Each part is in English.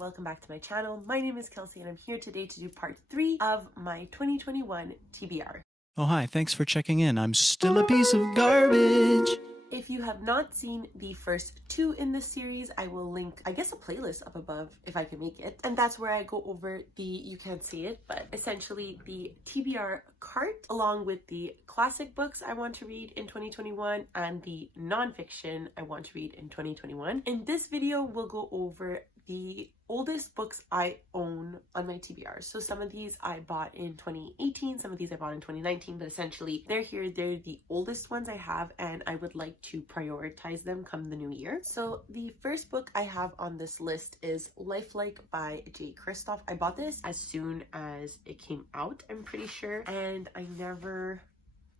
welcome back to my channel. My name is Kelsey and I'm here today to do part 3 of my 2021 TBR. Oh hi, thanks for checking in. I'm still a piece of garbage. If you have not seen the first 2 in this series, I will link, I guess, a playlist up above if I can make it. And that's where I go over the, you can't see it, but essentially the TBR cart along with the classic books I want to read in 2021 and the nonfiction I want to read in 2021. In this video, we'll go over the oldest books I own on my TBR. So some of these I bought in 2018, some of these I bought in 2019, but essentially they're the oldest ones I have, and I would like to prioritize them come the new year. So the first book I have on this list is Lifelike by J. Kristoff. I bought this as soon as it came out, I'm pretty sure, and I never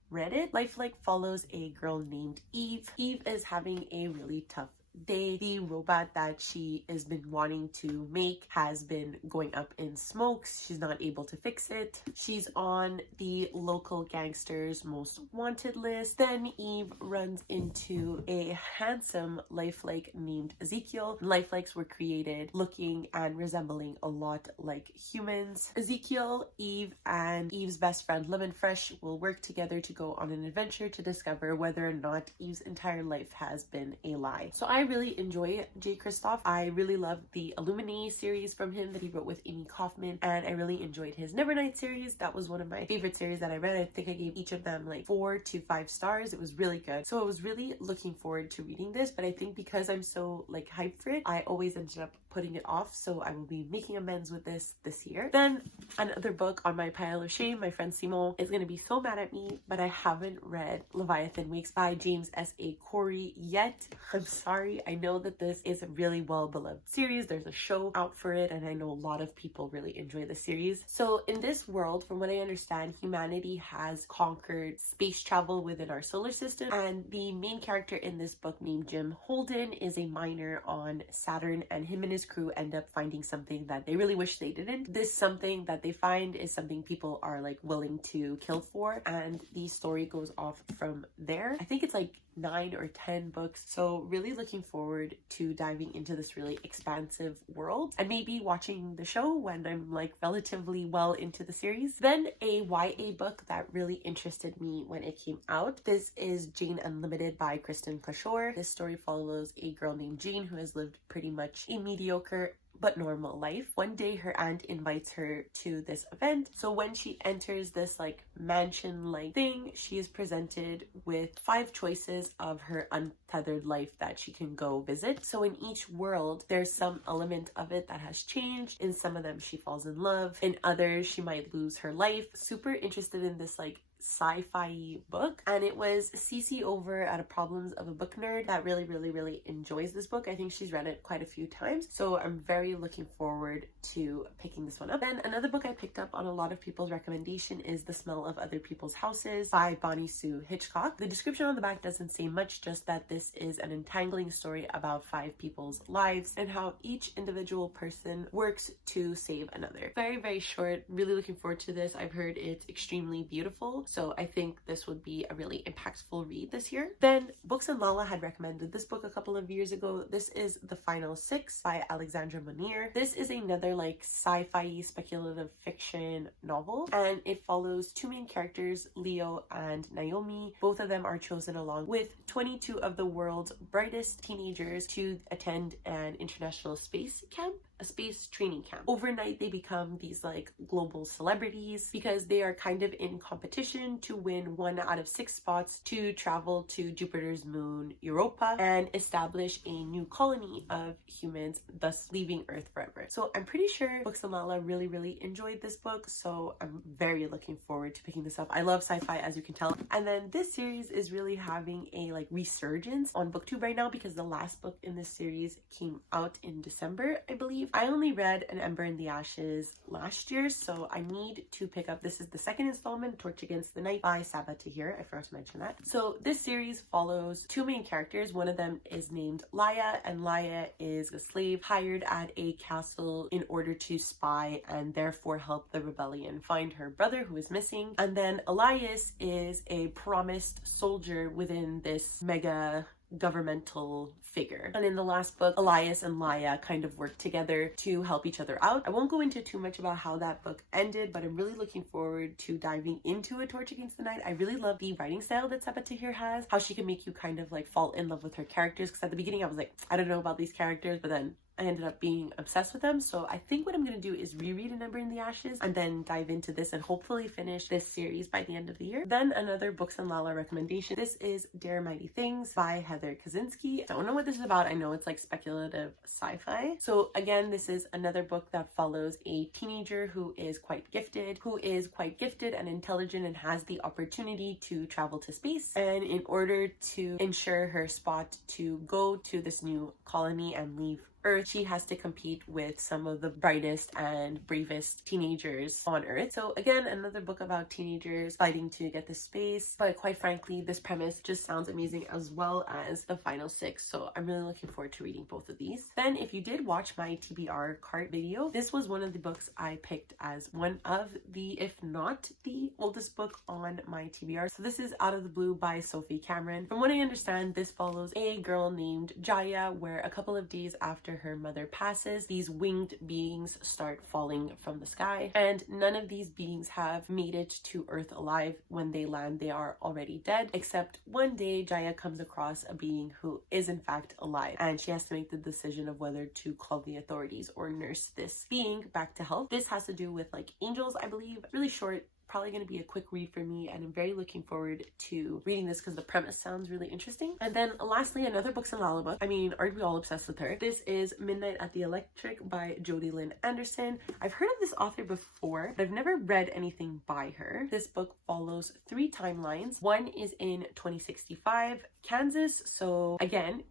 read it. Lifelike follows a girl named Eve. Eve is having a really tough day. The robot that she has been wanting to make has been going up in smoke. She's not able to fix it. She's on the local gangsters most wanted list. Then Eve runs into a handsome lifelike named Ezekiel. Lifelikes were created looking and resembling a lot like humans. Ezekiel, Eve, and Eve's best friend Lemon Fresh will work together to go on an adventure to discover whether or not Eve's entire life has been a lie. So I really enjoy J. Kristoff. I really love the Illuminae series from him that he wrote with Amy Kaufman, and I really enjoyed his Nevernight series. That was one of my favorite series that I read. I think I gave each of them like 4 to 5 stars. It was really good. So I was really looking forward to reading this, but I think because I'm so like hyped for it, I always ended up putting it off. So I will be making amends with this year. Then another book on my pile of shame, my friend Simon is going to be so mad at me, but I haven't read Leviathan Wakes by James S.A. Corey yet. I'm sorry. I know that this is a really well-beloved series. There's a show out for it, and I know a lot of people really enjoy the series. So in this world, from what I understand, humanity has conquered space travel within our solar system, and the main character in this book named Jim Holden is a miner on Saturn, and him and his crew end up finding something that they really wish they didn't. This something that they find is something people are like willing to kill for, and the story goes off from there. I think it's like 9 or 10 books, so really looking forward to diving into this really expansive world and maybe watching the show when I'm like relatively well into the series. Then a YA book that really interested me when it came out. This is Jane Unlimited by Kristen Clashore. This story follows a girl named Jane who has lived pretty much a mediocre but normal life. One day her aunt invites her to this event. So when she enters this like mansion like thing, she is presented with 5 choices of her untethered life that she can go visit. So in each world there's some element of it that has changed. In some of them she falls in love, in others she might lose her life. Super interested in this like sci-fi book, and it was Cece over at A Problems of a Book Nerd that really enjoys this book. I think she's read it quite a few times, so I'm very looking forward to picking this one up. Then another book I picked up on a lot of people's recommendation is The Smell of Other People's Houses by Bonnie Sue Hitchcock. The description on the back doesn't say much, just that this is an entangling story about 5 people's lives and how each individual person works to save another. Very short. Really looking forward to this. I've heard it's extremely beautiful, so I think this would be a really impactful read this year. Then Books and Lala had recommended this book a couple of years ago. This is The Final Six by Alexandra Monir. This is another like sci-fi speculative fiction novel, and it follows 2 main characters, Leo and Naomi. Both of them are chosen along with 22 of the world's brightest teenagers to attend an international space camp, a space training camp. Overnight they become these like global celebrities because they are kind of in competition to win 1 out of 6 spots to travel to Jupiter's moon Europa and establish a new colony of humans, thus leaving Earth forever. So I'm pretty sure Books and Lala really enjoyed this book, so I'm very looking forward to picking this up. I love sci-fi, as you can tell. And then this series is really having a like resurgence on BookTube right now because the last book in this series came out in December, I believe. I only read An Ember in the Ashes last year, so I need to pick up, this is the 2nd installment, Torch Against the Night by Sabaa Tahir. I forgot to mention that. So this series follows 2 main characters. One of them is named Laia, and Laia is a slave hired at a castle in order to spy and therefore help the rebellion find her brother who is missing. And then Elias is a promised soldier within this mega governmental figure. And in the last book, Elias and Laya kind of work together to help each other out. I won't go into too much about how that book ended, but I'm really looking forward to diving into A Torch Against the Night. I really love the writing style that Sabatahir has, how she can make you kind of like fall in love with her characters, because at the beginning I was like, I don't know about these characters, but then I ended up being obsessed with them. So I think what I'm going to do is reread A Number in the Ashes and then dive into this and hopefully finish this series by the end of the year. Then another Books and Lala recommendation. This is Dare Mighty Things by Heather Kaczynski. I don't know what this is about. I know it's like speculative sci-fi. So again, this is another book that follows a teenager who is quite gifted and intelligent and has the opportunity to travel to space. And in order to ensure her spot to go to this new colony and leave Earth, she has to compete with some of the brightest and bravest teenagers on Earth. So again, another book about teenagers fighting to get to space, but quite frankly, this premise just sounds amazing, as well as the final 6. So I'm really looking forward to reading both of these. Then if you did watch my TBR cart video, this was one of the books I picked as one of the, if not the oldest book on my TBR. So this is Out of the Blue by Sophie Cameron. From what I understand, this follows a girl named Jaya, where a couple of days after her mother passes, these winged beings start falling from the sky, and none of these beings have made it to Earth alive. When they land, they are already dead, except one day Jaya comes across a being who is in fact alive, and she has to make the decision of whether to call the authorities or nurse this being back to health. This has to do with like angels, I believe. Really short, probably going to be a quick read for me, and I'm very looking forward to reading this because the premise sounds really interesting. And then lastly, another Books and Lala book. I mean, aren't we all obsessed with her? This is Midnight at the Electric by Jodi Lynn Anderson. I've heard of this author before, but I've never read anything by her. This book follows 3 timelines. One is in 2065 Kansas. So again,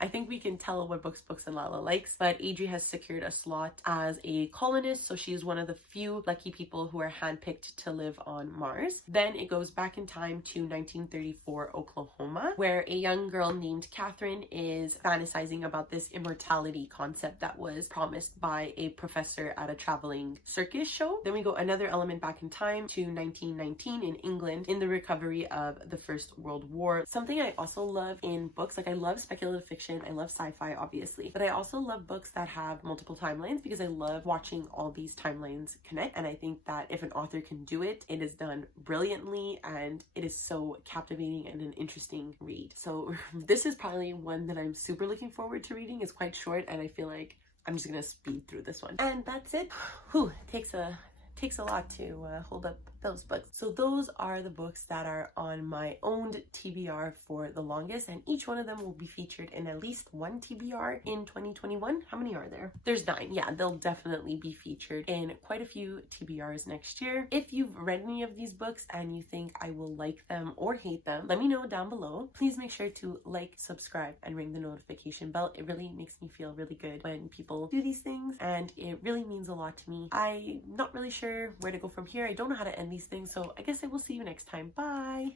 I think we can tell what Books and Lala likes, but Adri has secured a slot as a colonist, so she is one of the few lucky people who are handpicked to live on Mars. Then it goes back in time to 1934 Oklahoma, where a young girl named Catherine is fantasizing about this immortality concept that was promised by a professor at a traveling circus show. Then we go another element back in time to 1919 in England, in the recovery of the First World War. Something I also love in books, like I love speculative fiction, I love sci-fi obviously, but I also love books that have multiple timelines because I love watching all these timelines connect, and I think that if an author can do it, it is done brilliantly, and it is so captivating and an interesting read. So this is probably one that I'm super looking forward to reading. It's quite short, and I feel like I'm just gonna speed through this one. And that's it. Whew, takes a lot to hold up those books. So those are the books that are on my owned TBR for the longest, and each one of them will be featured in at least one TBR in 2021. How many are there? There's 9. Yeah, they'll definitely be featured in quite a few TBRs next year. If you've read any of these books and you think I will like them or hate them, let me know down below. Please make sure to like, subscribe, and ring the notification bell. It really makes me feel really good when people do these things, and it really means a lot to me. I'm not really sure where to go from here. I don't know how to end these things, so I guess I will see you next time. Bye!